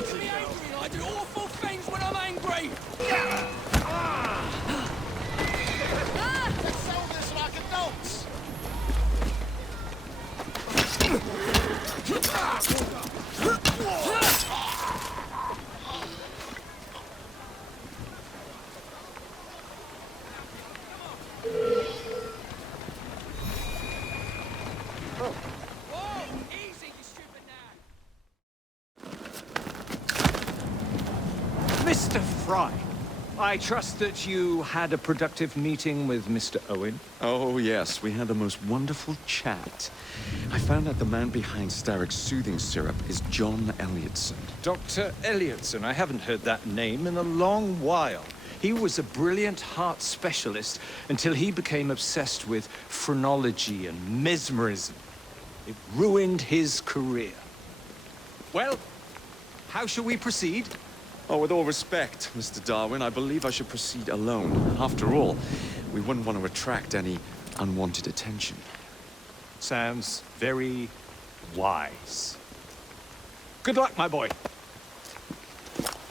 making me angry, and I do awful things when I'm angry. Let's settle this like adults. Whoa, easy, you stupid nag. Mr. Fry, I trust that you had a productive meeting with Mr. Owen. Oh, yes. We had the most wonderful chat. I found out the man behind Starrick's soothing syrup is John Elliotson. Dr. Elliotson, I haven't heard that name in a long while. He was a brilliant heart specialist until he became obsessed with phrenology and mesmerism. It ruined his career. Well, how shall we proceed? Oh, with all respect, Mr. Darwin, I believe I should proceed alone. After all, we wouldn't want to attract any unwanted attention. Sounds very wise. Good luck, my boy.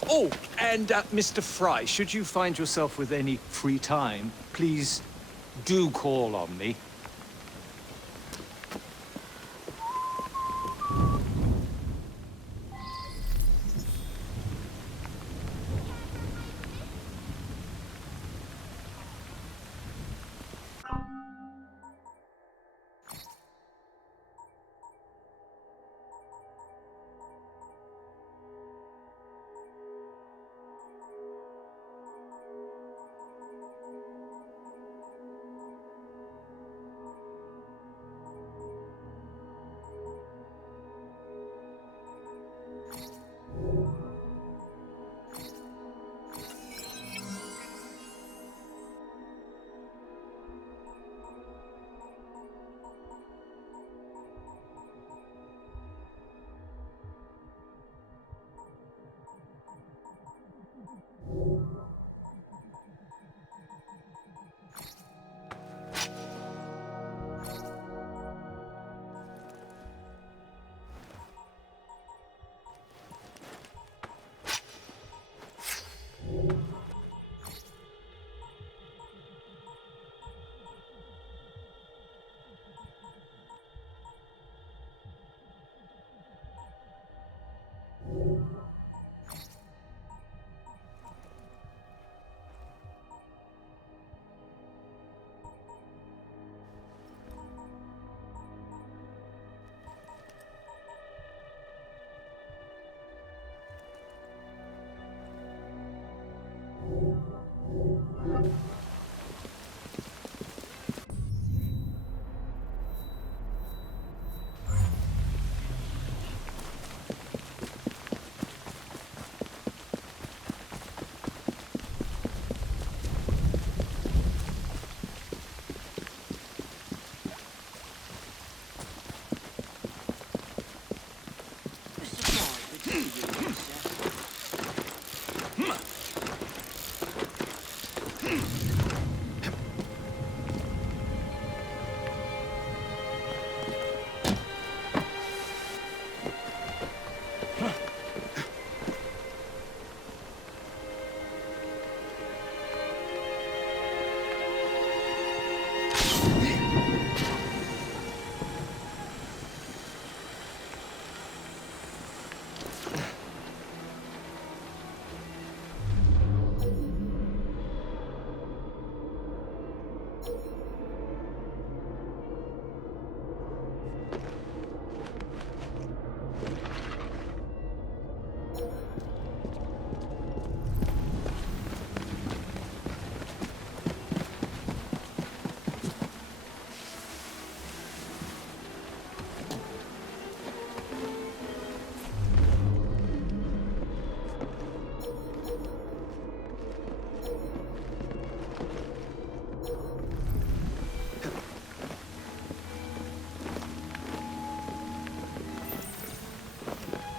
Oh, and Mr. Fry, should you find yourself with any free time, please do call on me.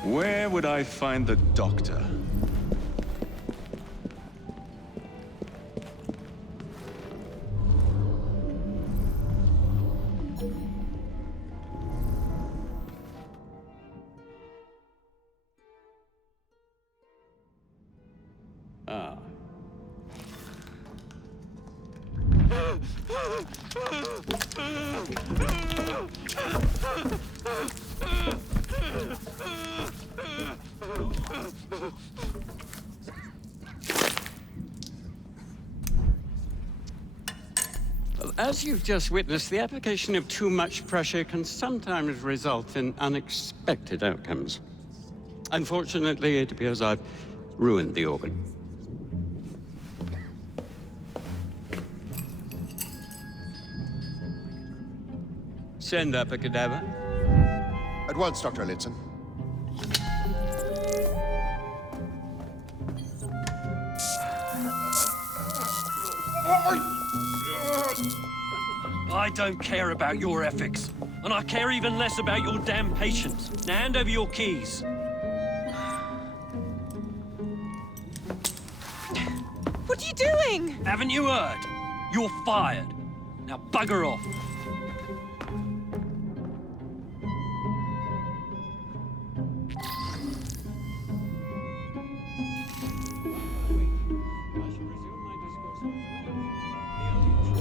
Where would I find the doctor? Well, as you've just witnessed, the application of too much pressure can sometimes result in unexpected outcomes. Unfortunately, it appears I've ruined the organ. Send up a cadaver. At once, Dr. Elliotson. I don't care about your ethics, and I care even less about your damn patience. Now hand over your keys. What are you doing? Haven't you heard? You're fired. Now bugger off.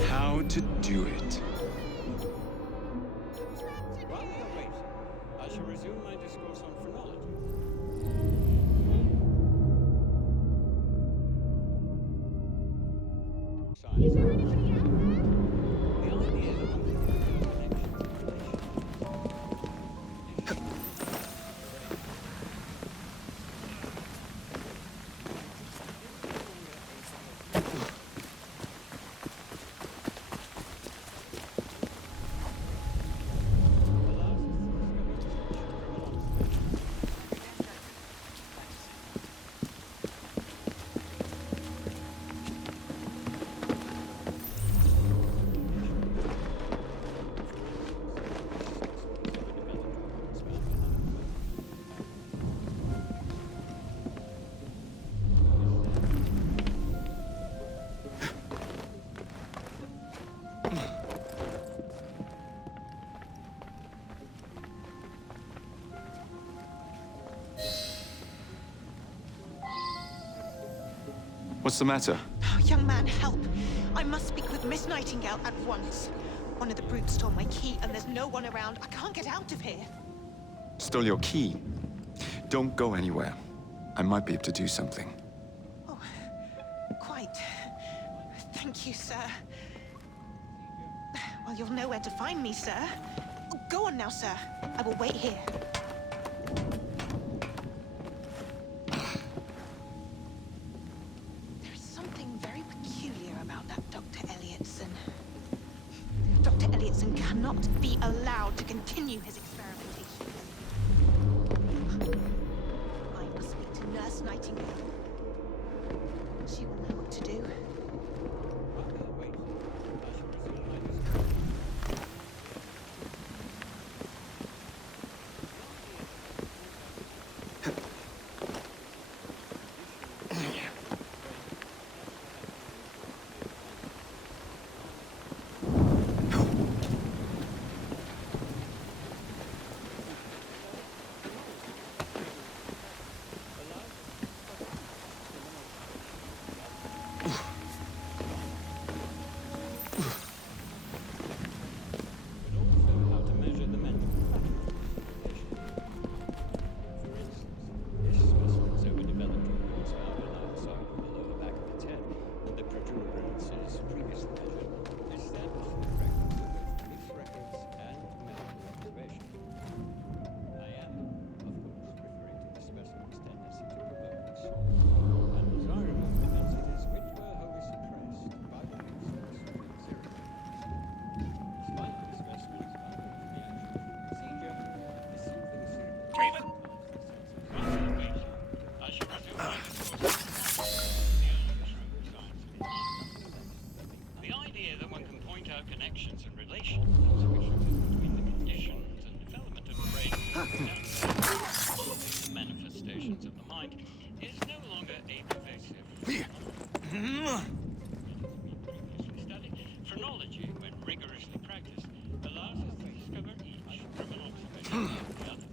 How to do it. I shall resume my discourse on phrenology. Is there anybody out there? The idea that one can What's the matter? Oh, young man, help. I must speak with Miss Nightingale at once. One of the brutes stole my key, and there's no one around. I can't get out of here. Stole your key. Don't go anywhere. I might be able to do something. Oh, quite. Thank you, sir. Well, you'll know where to find me, sir. Oh, go on now, sir. I will wait here. There is something very peculiar about that Dr. Elliotson. Dr. Elliotson cannot be allowed to continue his experimentations. I must speak to Nurse Nightingale. She will know what to do. The idea that one can point out connections and relations between the conditions and development of the brain and manifestations of the mind is no longer a pervasive study. Phrenology, when rigorously practiced, allows us to discover each from an observation of the other.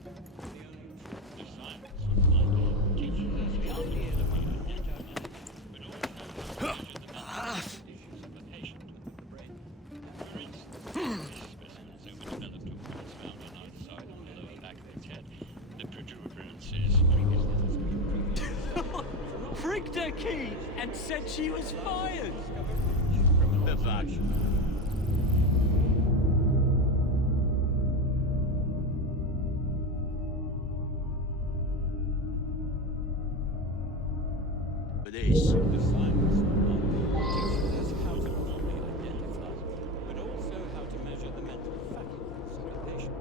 The science of mind teaches us the idea that we identify, but also how to measure the mental issues of a patient with the brain. pricked her key and said she was fired. This. The science teaches us how to not only identify, but also how to measure the mental faculties of a patient.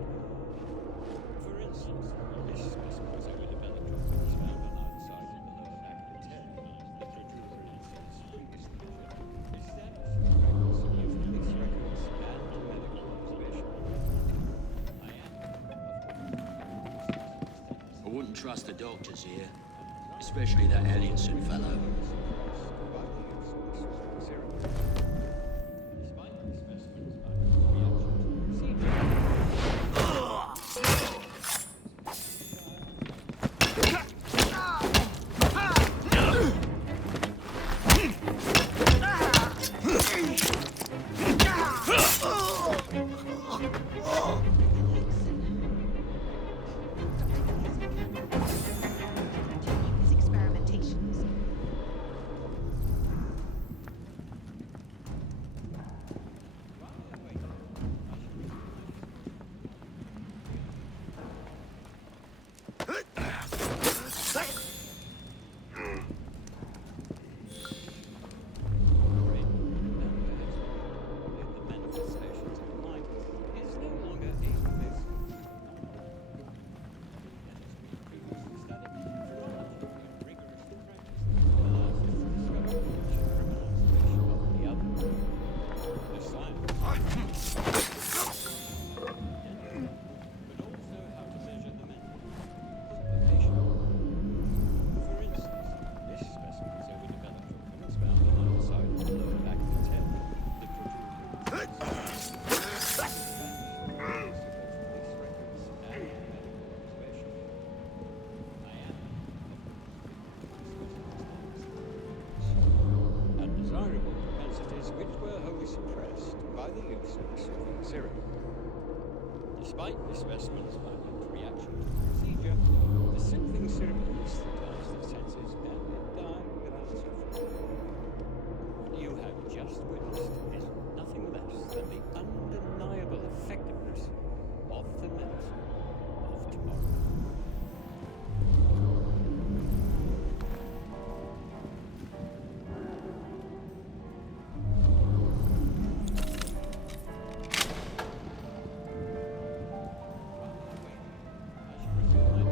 For instance, this specimen was overdeveloped was found on either side of the lower back of its head. The protrusions previously measured established the accuracy of police records and medical observation. I wouldn't trust the doctors here, especially that Elliotson fellow. His experimentations. The manifestations of the mind is no longer a myth. Undesirable propensities which were wholly suppressed by the use of the soothing syrup. Despite the specimen's violent reaction to the procedure, the soothing syrup anesthetized the senses and it died without suffering. What you have just witnessed is nothing less than the undeniable effectiveness of the medicine of tomorrow. As you refill my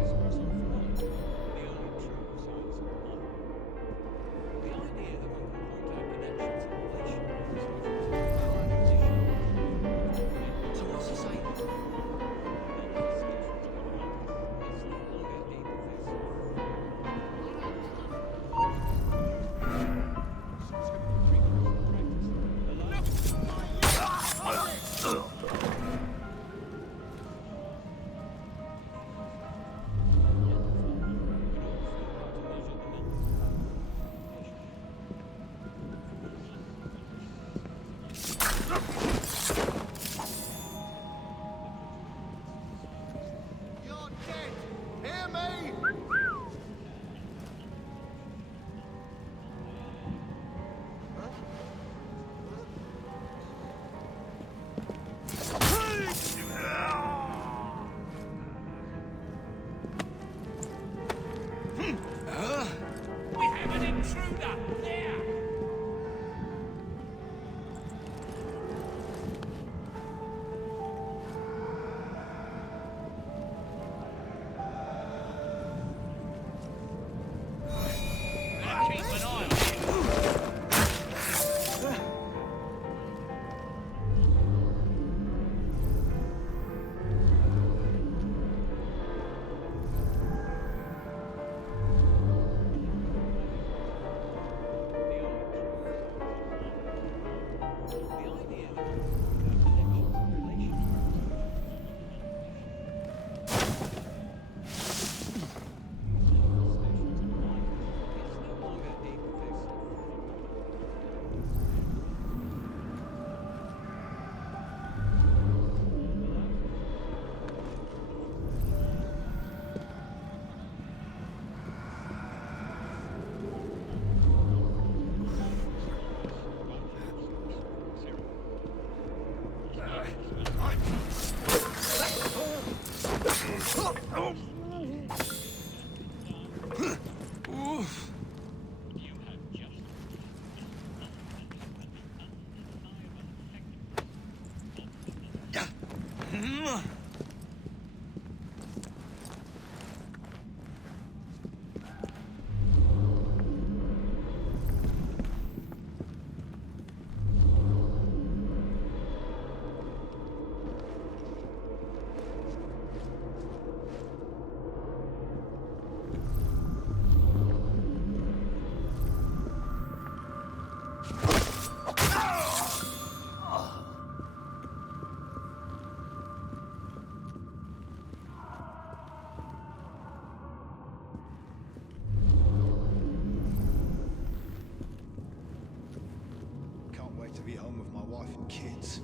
kids.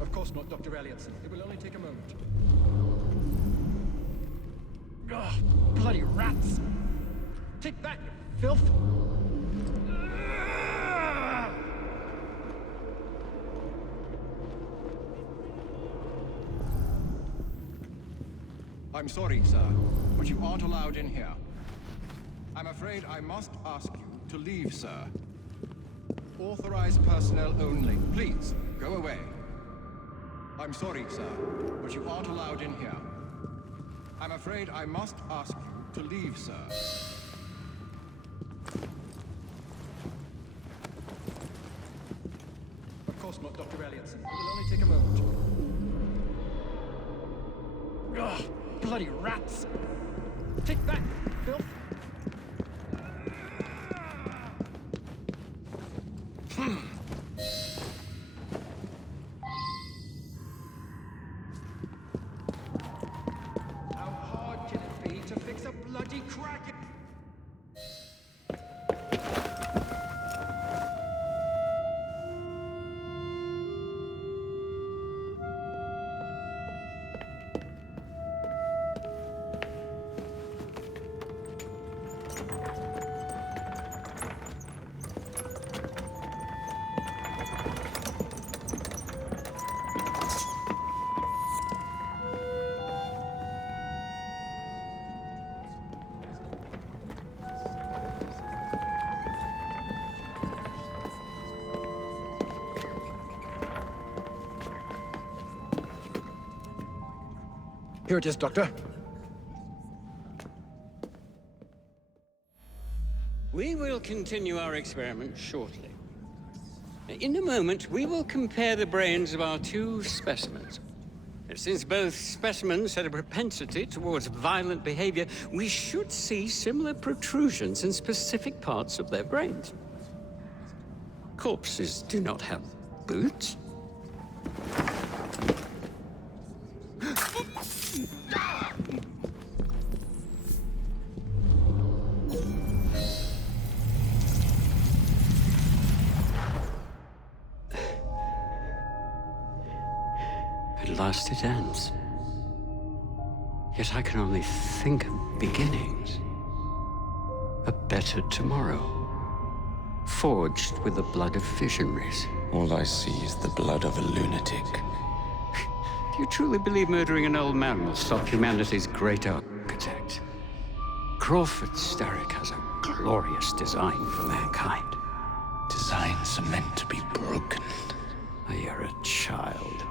Of course not, Dr. Elliotson. It will only take a moment. Ugh, bloody rats! Take that, you filth! I'm sorry, sir, but you aren't allowed in here. I'm afraid I must ask you to leave, sir. Authorized personnel only. Please, go away. I'm sorry, sir, but you aren't allowed in here. I'm afraid I must ask you to leave, sir. Of course not, Dr. Elliotson. It will only take a moment. Ugh, bloody rats! Take that, filth! How hard can it be to fix a bloody crack? Here it is, Doctor. We will continue our experiment shortly. In a moment, we will compare the brains of our two specimens. Since both specimens had a propensity towards violent behavior, we should see similar protrusions in specific parts of their brains. Corpses do not have boots. At last it ends. Yet I can only think of beginnings. A better tomorrow, forged with the blood of visionaries. All I see is the blood of a lunatic. Do you truly believe murdering an old man will stop humanity's great architect? Crawford Starrick has a glorious design for mankind. Designs are meant to be broken. You're a child.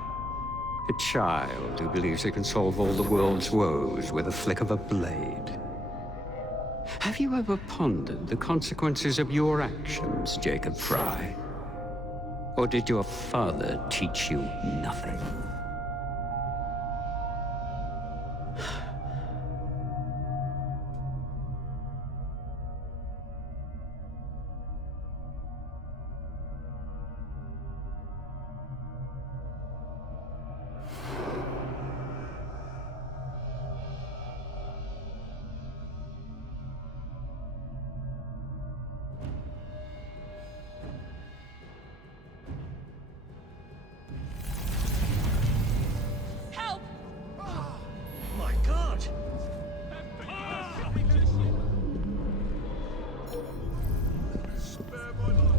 A child who believes he can solve all the world's woes with a flick of a blade. Have you ever pondered the consequences of your actions, Jacob Fry? Or did your father teach you nothing? Help! My God! Spare my life.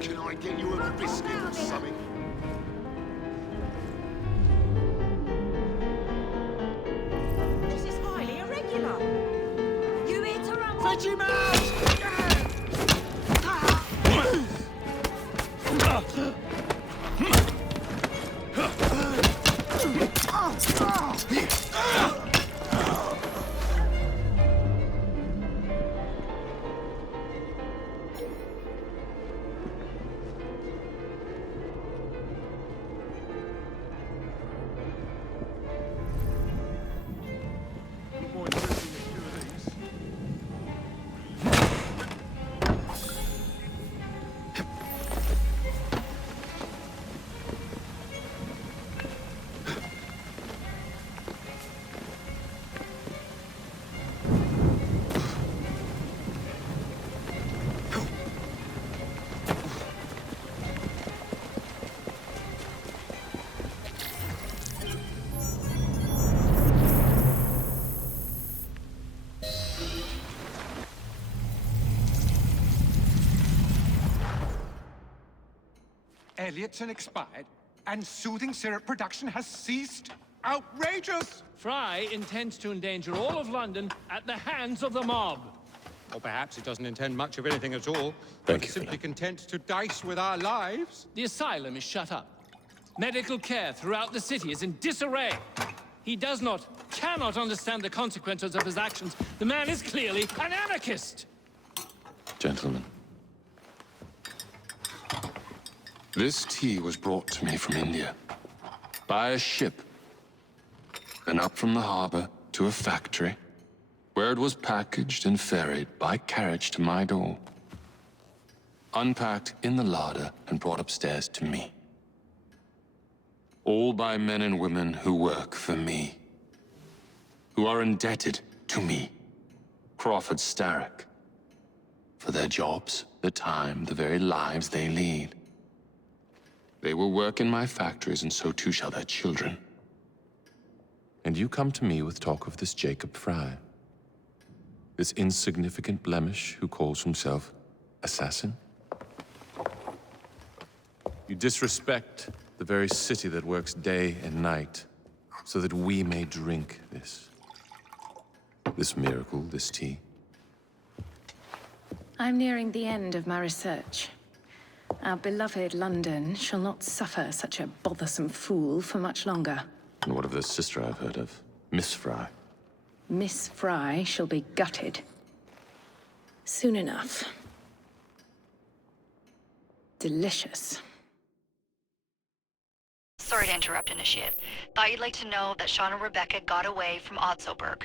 Can I get you a biscuit or something? This is highly irregular. You interrupt. Veggie Mouse! Elliotson expired, and soothing syrup production has ceased? Outrageous! Fry intends to endanger all of London at the hands of the mob. Or perhaps it doesn't intend much of anything at all. Thank but you is for simply that. content to dice with our lives. The asylum is shut up. Medical care throughout the city is in disarray. He cannot understand the consequences of his actions. The man is clearly an anarchist! Gentlemen. This tea was brought to me from India. By a ship. Then up from the harbor to a factory, where it was packaged and ferried by carriage to my door. Unpacked in the larder and brought upstairs to me. All by men and women who work for me. Who are indebted to me, Crawford Starrick. For their jobs, their time, the very lives they lead. They will work in my factories, and so too shall their children. And you come to me with talk of this Jacob Fry. This insignificant blemish who calls himself assassin? You disrespect the very city that works day and night so that we may drink this miracle, this tea. I'm nearing the end of my research. Our beloved London shall not suffer such a bothersome fool for much longer. And what of the sister I've heard of, Miss Fry? Miss Fry shall be gutted. Soon enough. Delicious. Sorry to interrupt, Initiate. Thought you'd like to know that Sean and Rebecca got away from Otzoberg.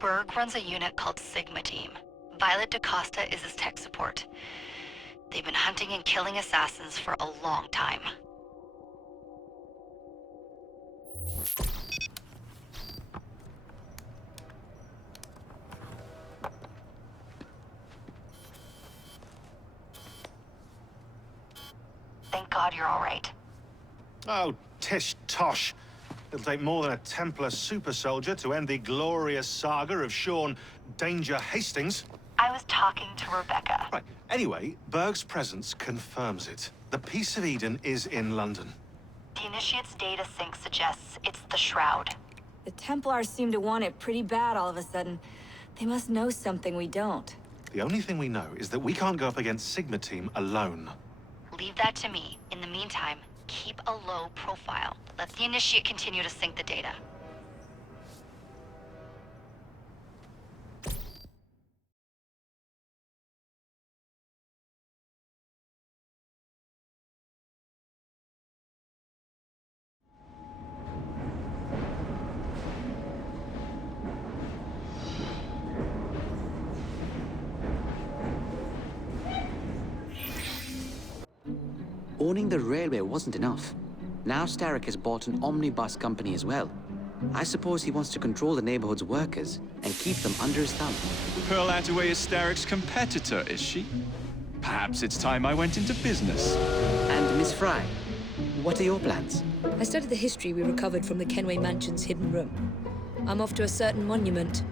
Berg runs a unit called Sigma Team. Violet DaCosta is his tech support. They've been hunting and killing assassins for a long time. Thank God you're all right. Oh, tish tosh. It'll take more than a Templar super soldier to end the glorious saga of Sean Danger Hastings. I was talking to Rebecca. Right. Anyway, Berg's presence confirms it. The Peace of Eden is in London. The Initiate's data sync suggests it's the Shroud. The Templars seem to want it pretty bad all of a sudden. They must know something we don't. The only thing we know is that we can't go up against Sigma Team alone. Leave that to me. In the meantime, keep a low profile. Let the Initiate continue to sync the data. Owning the railway wasn't enough. Now Starrick has bought an omnibus company as well. I suppose he wants to control the neighborhood's workers and keep them under his thumb. Pearl Attaway is Starrick's competitor, is she? Perhaps it's time I went into business. And Miss Fry, what are your plans? I studied the history we recovered from the Kenway Mansion's hidden room. I'm off to a certain monument.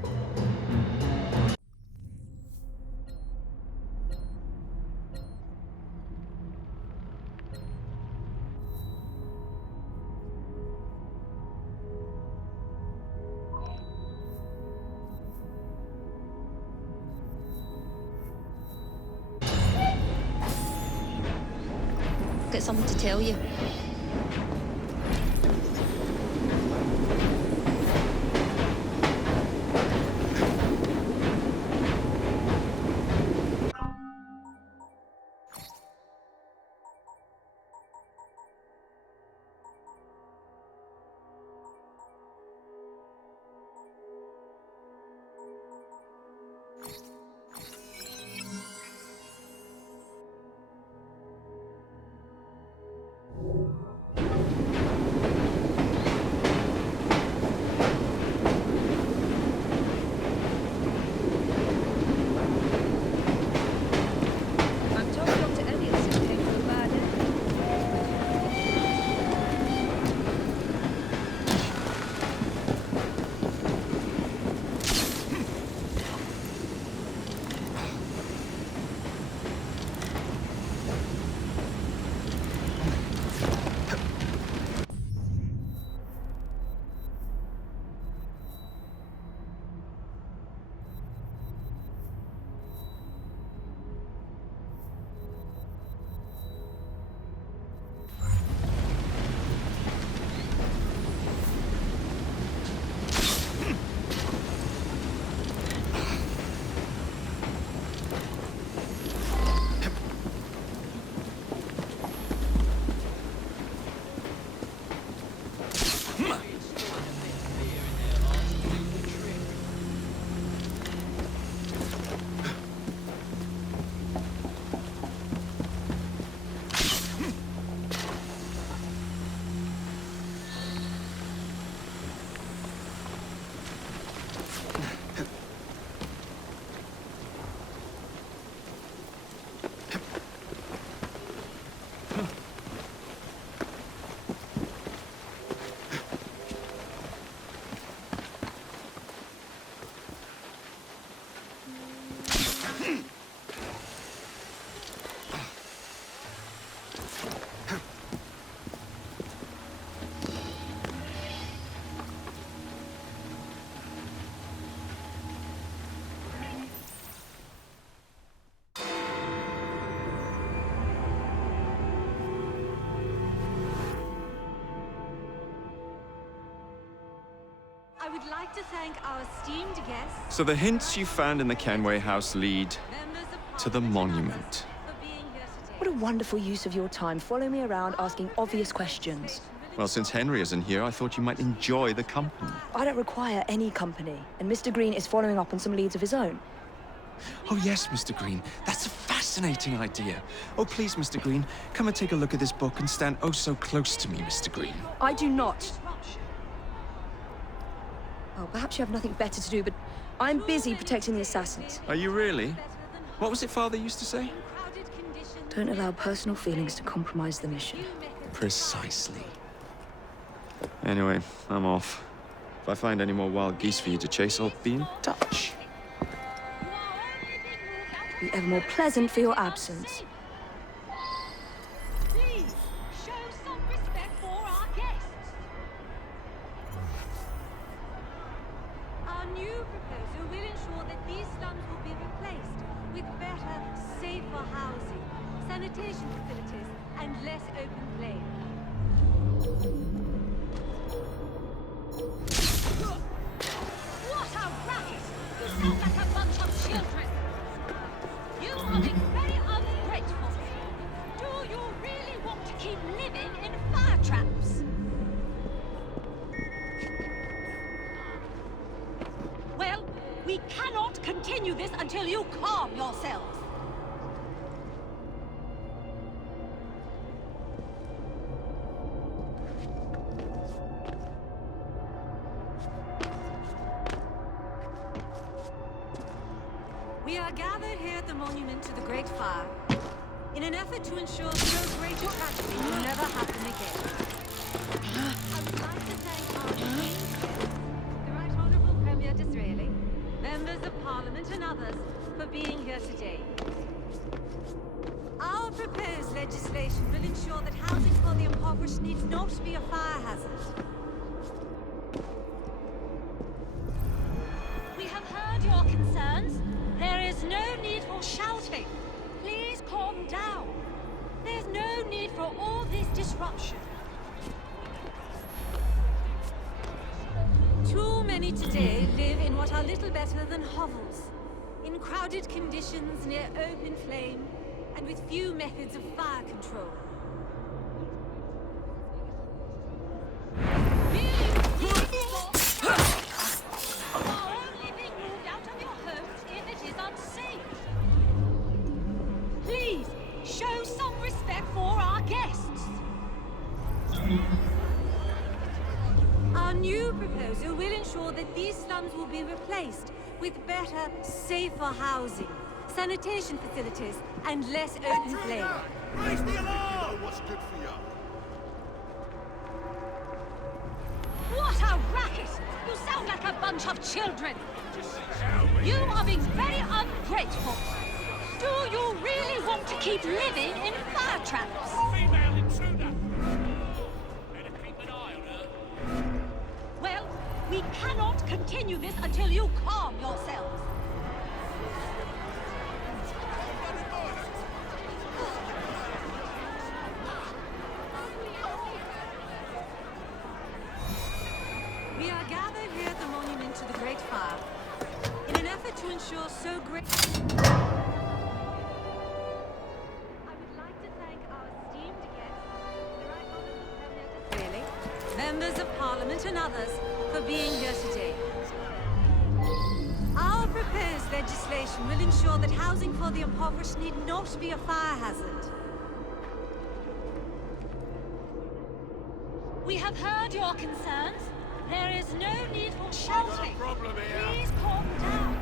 Got something to tell you. would like to thank our esteemed guests. So the hints you found in the Kenway house lead to the monument. What a wonderful use of your time, following me around asking obvious questions. Well, since Henry isn't here, I thought you might enjoy the company. I don't require any company, and Mr. Green is following up on some leads of his own. Oh yes, Mr. Green. That's a fascinating idea. Oh, please, Mr. Green, come and take a look at this book and stand oh so close to me, Mr. Green. I do not. Oh, perhaps you have nothing better to do, but I'm busy protecting the assassins. Are you really? What was it Father used to say? Don't allow personal feelings to compromise the mission. Precisely. Anyway, I'm off. If I find any more wild geese for you to chase, I'll be in touch. Be ever more pleasant for your absence. Please, show some respect for our guests. Our new proposal will ensure that these slums will be replaced with better, safer housing, sanitation facilities, and less open plain. What a racket! You sound like a bunch of children! You are being very ungrateful. Do you really want to keep living in fire traps? Well, we cannot continue this until you calm yourselves. We are gathered here at the monument to the Great Fire in an effort to ensure so great a tragedy will never happen again. I would like to thank our esteemed guests, the Right Honourable Premier Disraeli, members of Parliament and others for being here today. Our proposed legislation will ensure that housing for the impoverished needs not be a fire hazard. We have heard your concerns. There is no need for shouting. Please calm down. There's no need for all this disruption. Too many today live in what are little better than hovels, in crowded conditions near open flame, and with few methods of fire control. Please, show some respect for our guests. Our new proposal will ensure that these slums will be replaced with better, safer housing, sanitation facilities, and less open flame. Raise the alarm! You know what's good for you. What a racket! You sound like a bunch of children. You are being very ungrateful. Do you really want to keep living in fire traps? Female intruder! Better keep an eye on her. Well, we cannot continue this until you calm yourselves. We are gathered here at the monument to the Great Fire in an effort to ensure so great... members of Parliament and others for being here today. Our proposed legislation will ensure that housing for the impoverished need not be a fire hazard. We have heard your concerns. There is no need for shouting. Please calm down.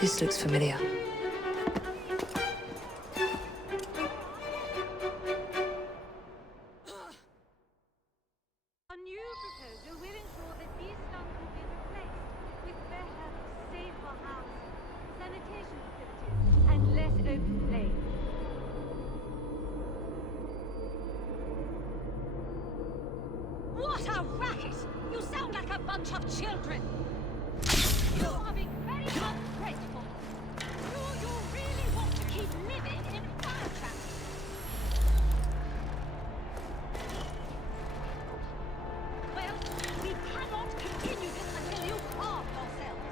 This looks familiar. A new proposal will ensure that these slums will be replaced with better, safer housing, sanitation a racket! You sound like a bunch of children! You are being very ungrateful! Do you really want to keep living in fire traps? Well, we cannot continue this until you calm yourselves!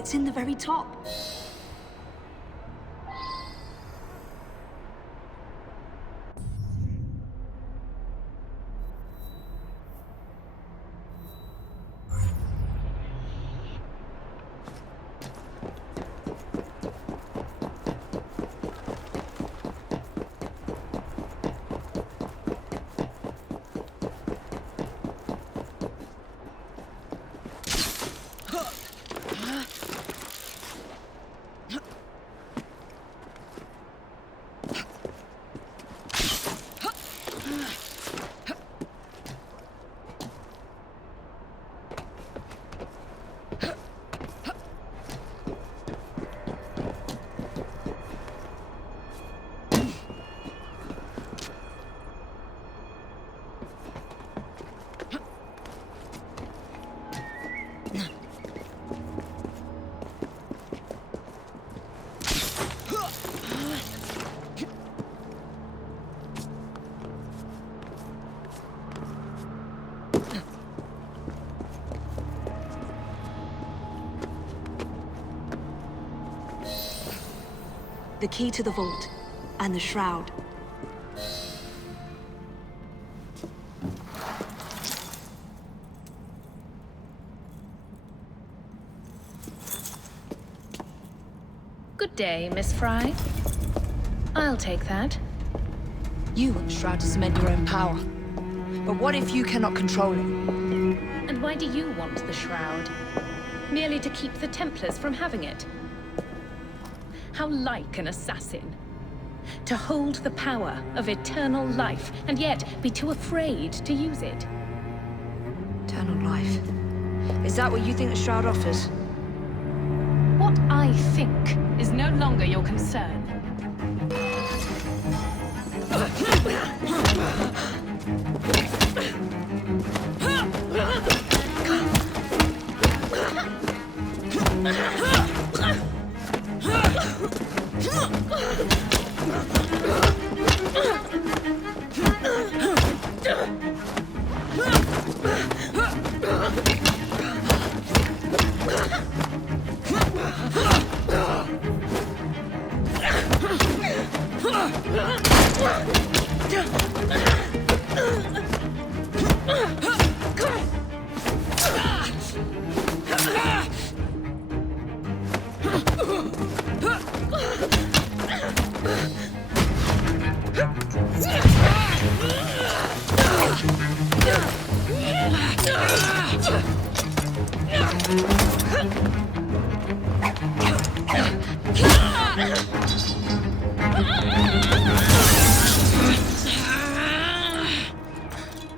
It's in the very top. The key to the vault, and the shroud. Good day, Miss Fry. I'll take that. You want the Shroud to cement your own power. But what if you cannot control it? And why do you want the Shroud? Merely to keep the Templars from having it? How like an assassin. To hold the power of eternal life, and yet be too afraid to use it. Eternal life. Is that what you think the Shroud offers? What I think is no longer your concern.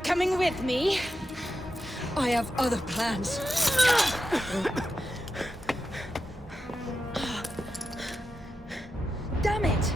Coming with me? I have other plans. Damn it!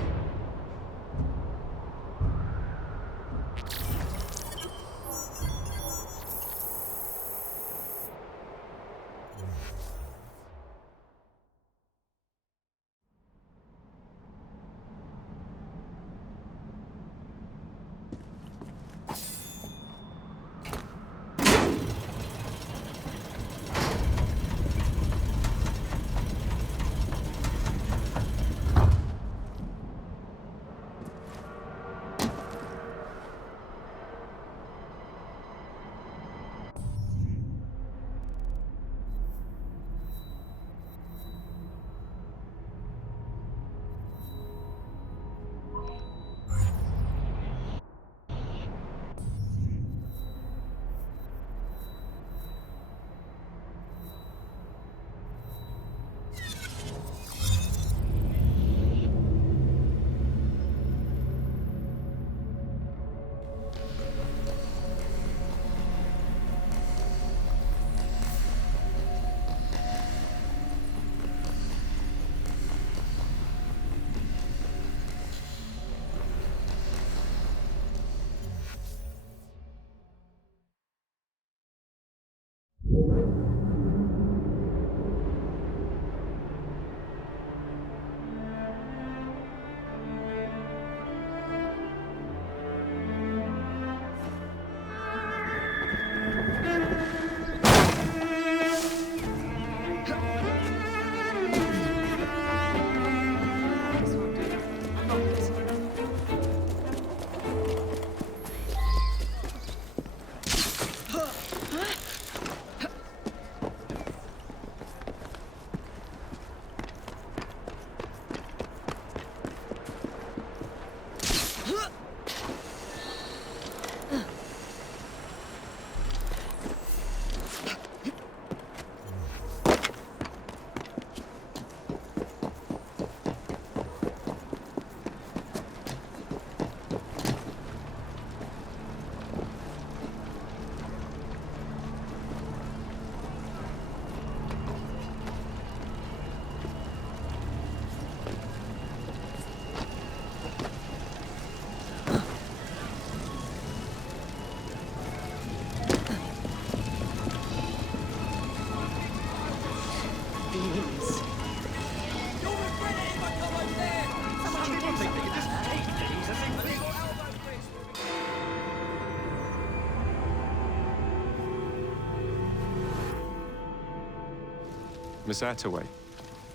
Miss Attaway.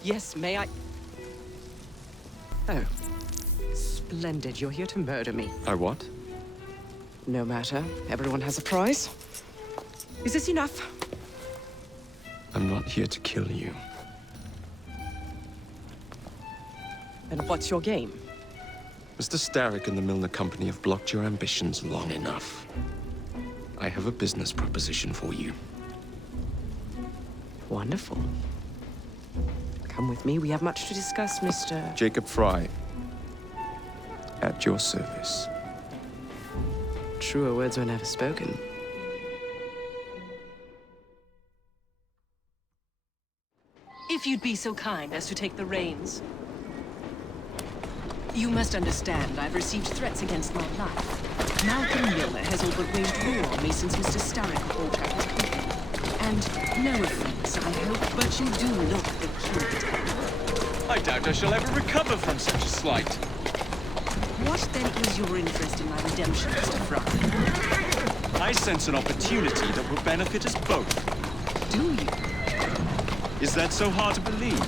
Yes, may I? Oh. Splendid. You're here to murder me. I what? No matter. Everyone has a price. Is this enough? I'm not here to kill you. And what's your game? Mr. Starrick and the Milner Company have blocked your ambitions long enough. I have a business proposition for you. Wonderful. Come with me. We have much to discuss, Mr. Jacob Fry. At your service. Truer words were never spoken. If you'd be so kind as to take the reins. You must understand, I've received threats against my life. Malcolm Miller has all but waged war on me since Mr. Starrick bought out his company. And no offense, I hope, but you do look peculiar. I doubt I shall ever recover from such a slight. What then is your interest in my redemption, Mr. Fry? I sense an opportunity that will benefit us both. Do you? Is that so hard to believe?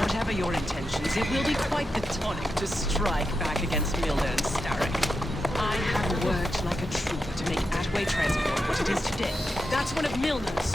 Whatever your intentions, it will be quite the tonic to strike back against Milner and Starrick. I have worked like a trooper to make Attaway Transport what it is today. That's one of Milner's.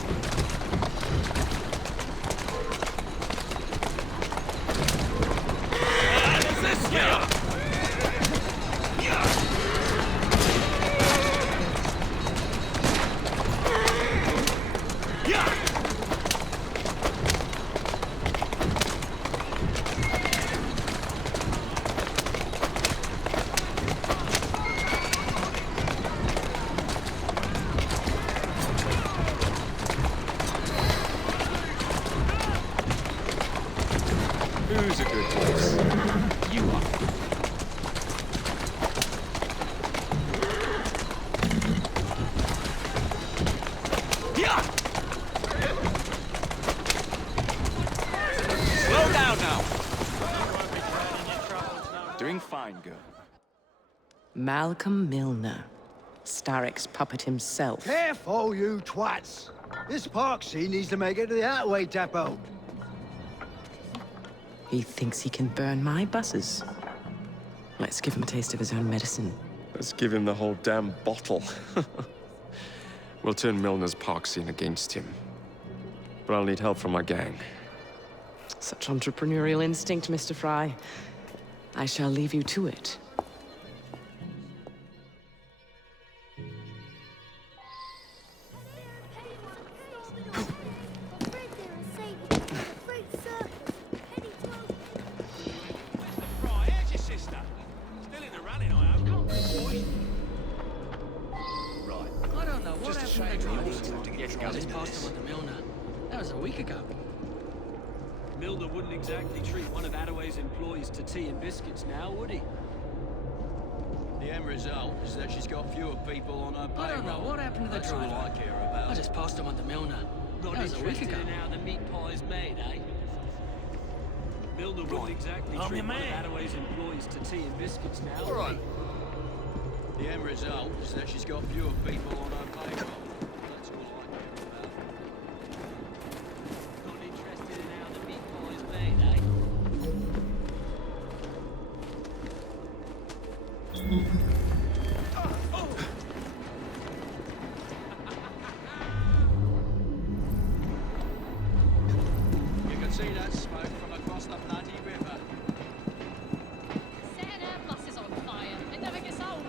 Who's a good horse? You are. Slow down now. Doing fine, girl. Malcolm Milner. Starrick's puppet himself. Careful, you twats! This Parksy needs to make it to the Attaway depot. He thinks he can burn my buses. Let's give him a taste of his own medicine. Let's give him the whole damn bottle. We'll turn Milner's park scene against him. But I'll need help from my gang. Such entrepreneurial instinct, Mr. Fry. I shall leave you to it. I just passed him on to Milner. That was a week ago. Milner wouldn't exactly treat one of Attaway's employees to tea and biscuits now, would he? The end result is that she's got fewer people on her payroll. I don't know, what happened to the That's driver? all I care about. I just passed him on to Milner. Not That was a week interested ago. in how the meat pie's made, eh? Milner wouldn't exactly I'm treat your one of man. Attaway's employees to tea and biscuits now, All would right. he? The end result is that she's got fewer people on her payroll. That's all I care about. Not interested in how the meat pie's made, eh? You can see that smoke from across the bloody river. Setting our buses on fire. It never gets old.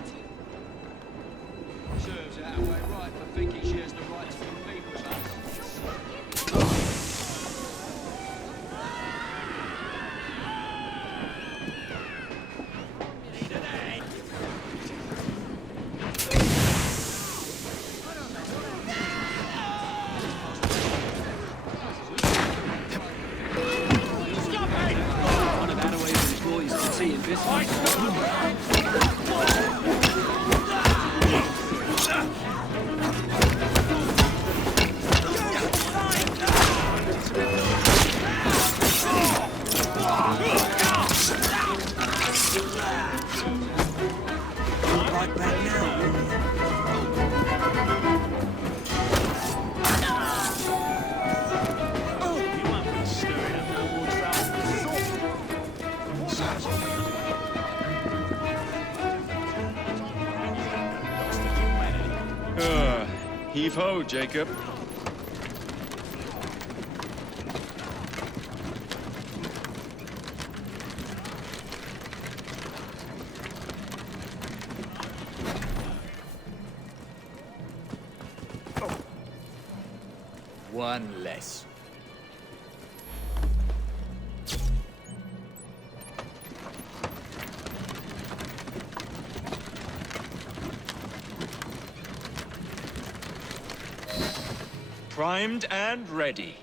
Serves Attaway right for thinking she has the right to compete with us. One of Attaway's employees to tea and biscuits. Right back now. You won't Heave-ho, Jacob. One less. Primed and ready.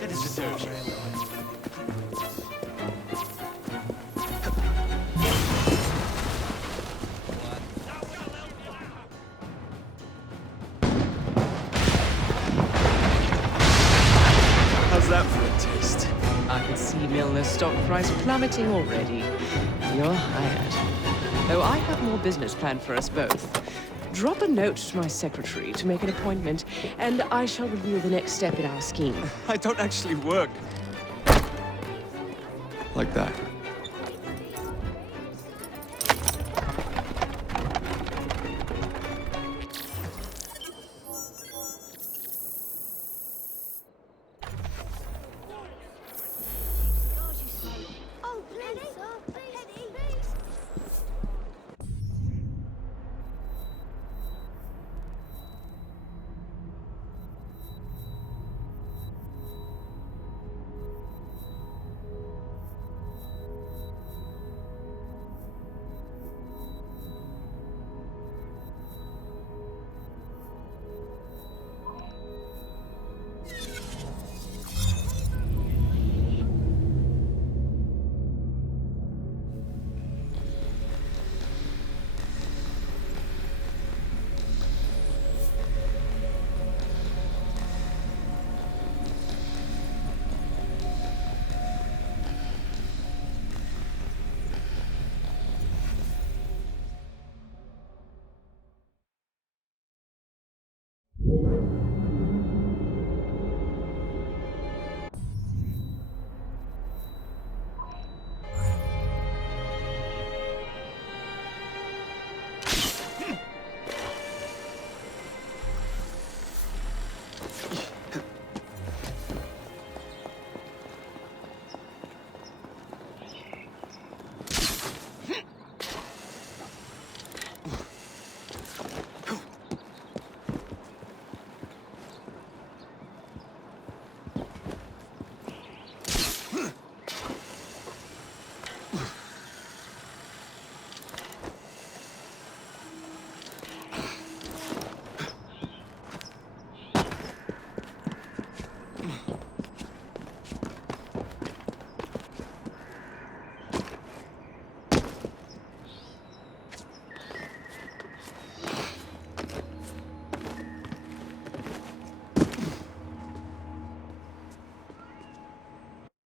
It is deserved. How's that for a taste? I can see Milner's stock price plummeting already. You're hired. Though I have more business planned for us both. Drop a note to my secretary to make an appointment, and I shall reveal the next step in our scheme. I don't actually work like that.